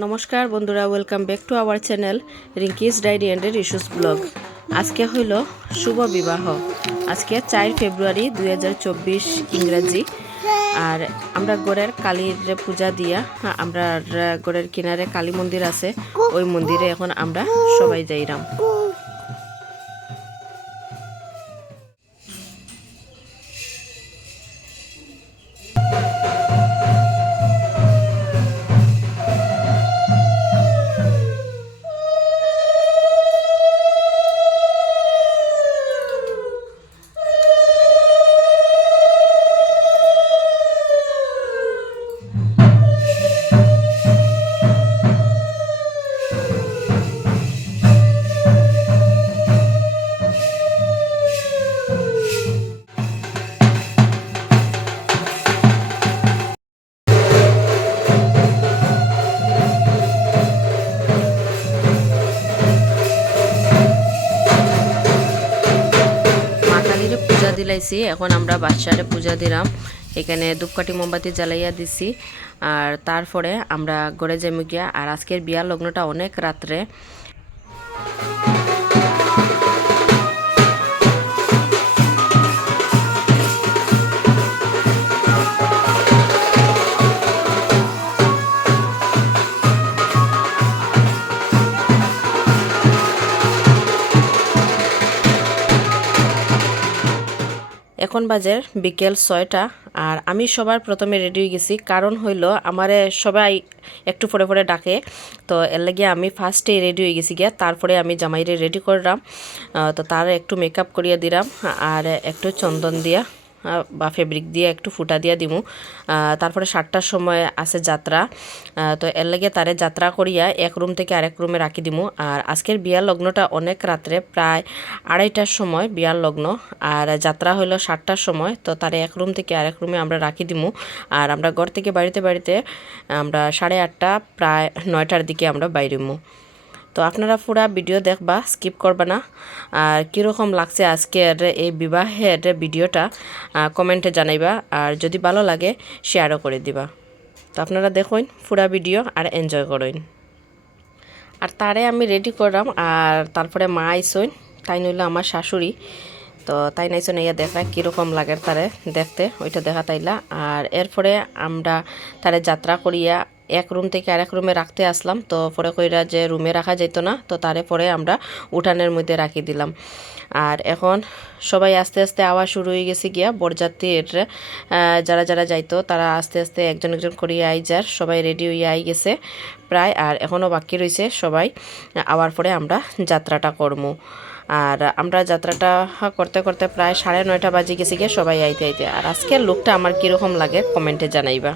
নমস্কার বন্ধুরা, welcome back to our channel Rinki's diary and issues blog. আজকে হইল শুভ বিবাহ। আজকে 4 ফেব্রুয়ারি 2024 ইংরাজি। আর আমরা গড়ের কালীর পূজা দিয়া আমরা গড়ের কিনারে কালী মন্দির আছে, ওই মন্দিরে এখন আমরা সবাই যাইরাম। দিলাইছি, এখন আমরা বাদশারে পূজা দিলাম। এখানে ধূপকাঠি মোমবাতি জ্বালাইয়া দিছি, আর তারপরে আমরা ঘরে যাইমু গিয়া। আর আজকের বিয়ার লগ্নটা অনেক রাত্রে। এখন বাজে বিকেল 6টা, আর আমি সবার প্রথমে রেডি হয়ে গেছি। কারণ হইল আমারে সবাই একটু পরে পরে ডাকে, তো এর লাগে আমি ফার্স্টে রেডি হয়ে গেছি গিয়া। তারপরে আমি জামাইরে রেডি করলাম, তো তার একটু মেকআপ করিয়া দিলাম, আর একটু চন্দন দিয়া বা ফেব্রিক দিয়ে একটু ফুটা দিয়া দিমু। তারপরে 7টার সময় আছে যাত্রা, তো এর লাগে তারে যাত্রা করিয়া এক রুম থেকে আরেক রুমে রাখি দিমু। আর আজকের বিয়ার লগ্নটা অনেক রাত্রে, প্রায় 2:30টার সময় বিয়ার লগ্ন, আর যাত্রা হইল 7টার সময়। তো তারে এক রুম থেকে আরেক রুমে আমরা রাখি দিমু। আর আমরা ঘর থেকে বাড়িতে আমরা 8:30 প্রায় 9টার দিকে আমরা বাইরেমু। তো আপনারা পুরা ভিডিও দেখবা, স্কিপ করবা না। আর কীরকম লাগছে আজকের এই বিবাহের ভিডিওটা কমেন্টে জানাইবা, আর যদি ভালো লাগে শেয়ারও করে দিবা। তো আপনারা দেখুন পুরা ভিডিও আর এনজয় করুন। আর তারে আমি রেডি করলাম, আর তারপরে মা আইসইন, তাই নইল আমার শাশুড়ি। তো তাই নাইছো নাইয়া দেখা কীরকম লাগে তারে দেখতে, ওইটা দেখা তাইলা। আর এরপরে আমরা তারে যাত্রা করিয়া এক রুম থেকে আরেক রুমে রাখতে আসলাম। তো পরে কইরা যে রুমে রাখা যেত না, তো তারে পরে আমরা উঠানের মধ্যে রাখি দিলাম। আর এখন সবাই আস্তে আস্তে আওয়া শুরু হয়ে গেছে গিয়া। বরযাত্রীর যারা যারা যাইতো তারা আস্তে আস্তে একজন একজন করিয়া যার সবাই রেডি হইয়া আই গেছে প্রায়। আর এখনও বাকি রয়েছে সবাই আওয়ার পরে আমরা যাত্রাটা করবো। আর আমরা যাত্রাটা করতে করতে প্রায় 9:30 বাজে গেছে গিয়ে সবাই আইতে আইতে। আর আজকের লুকটা আমার কীরকম লাগে কমেন্টে জানাইবা।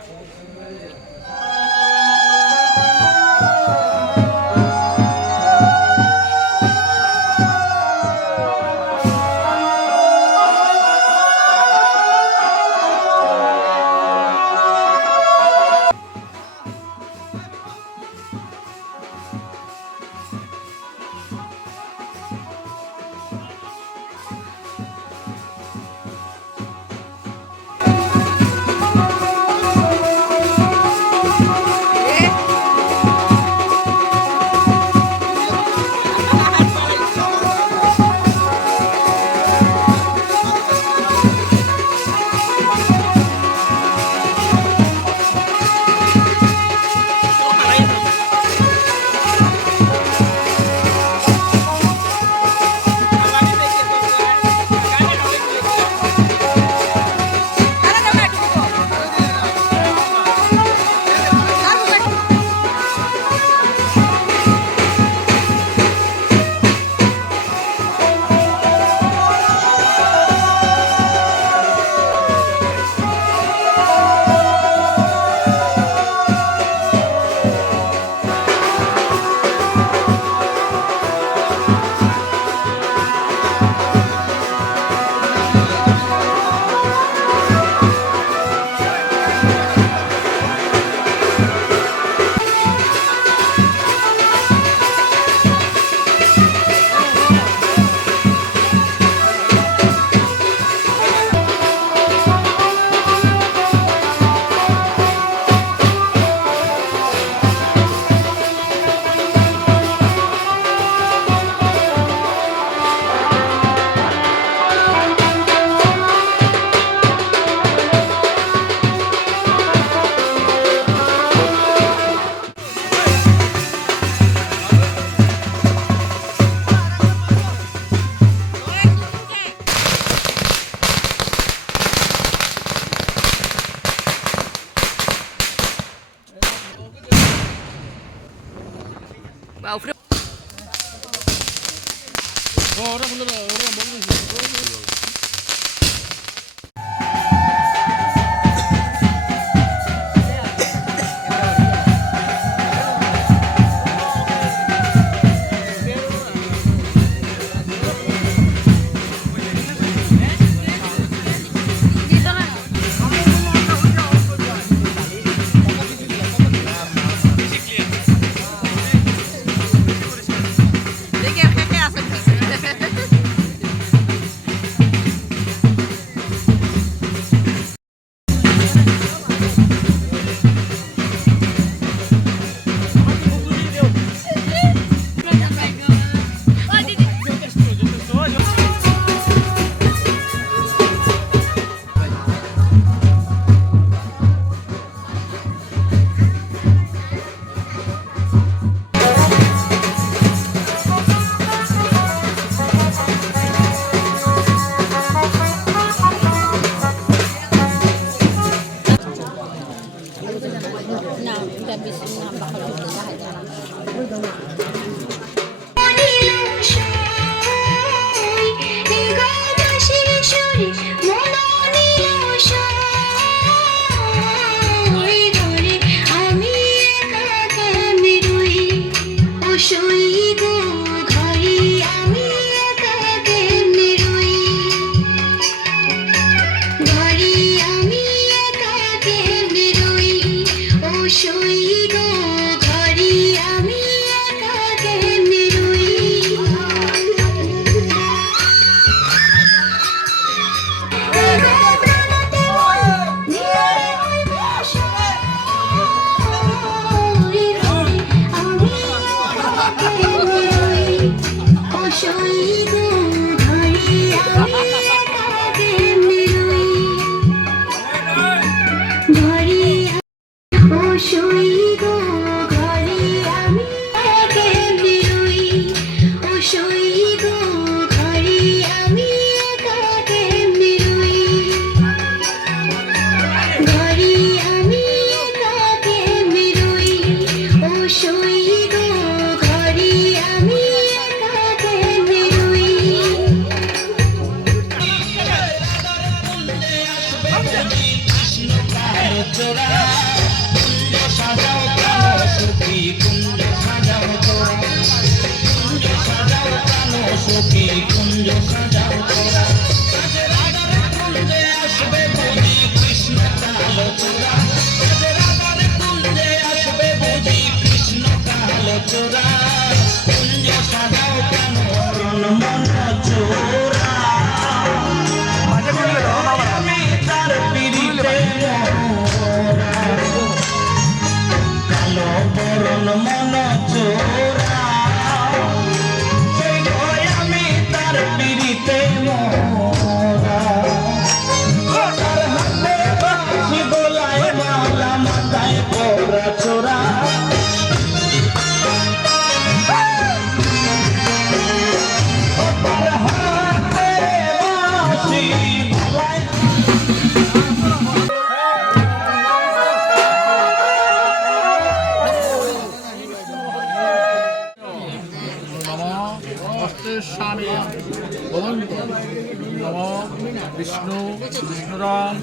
विष्णु विष्णुराम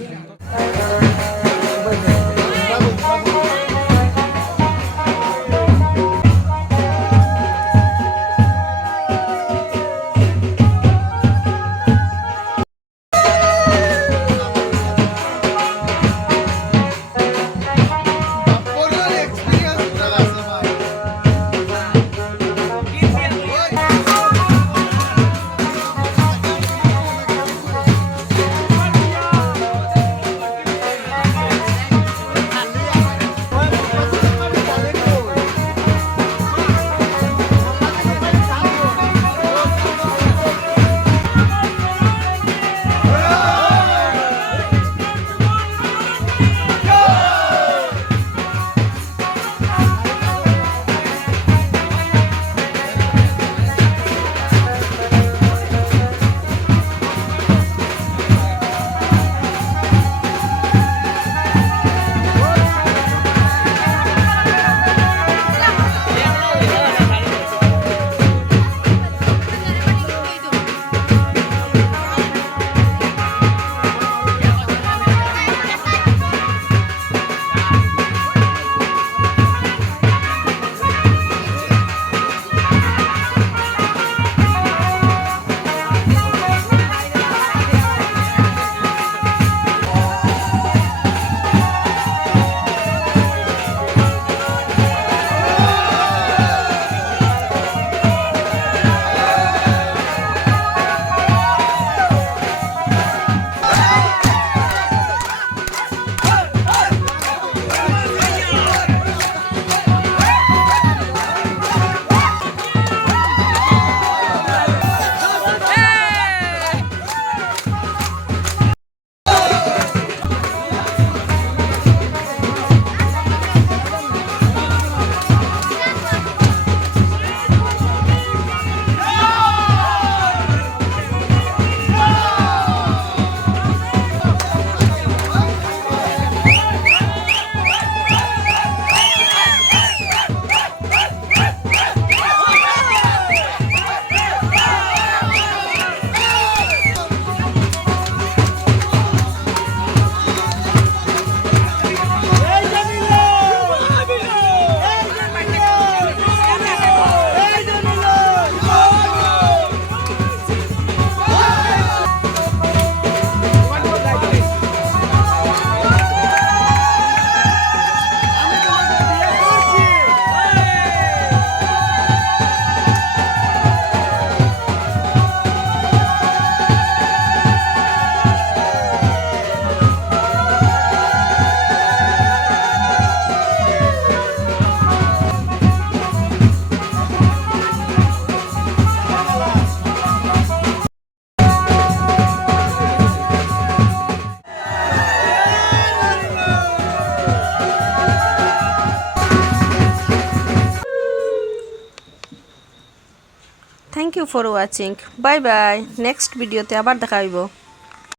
for watching. Bye bye, next ভিডিওতে আবার দেখা হইব।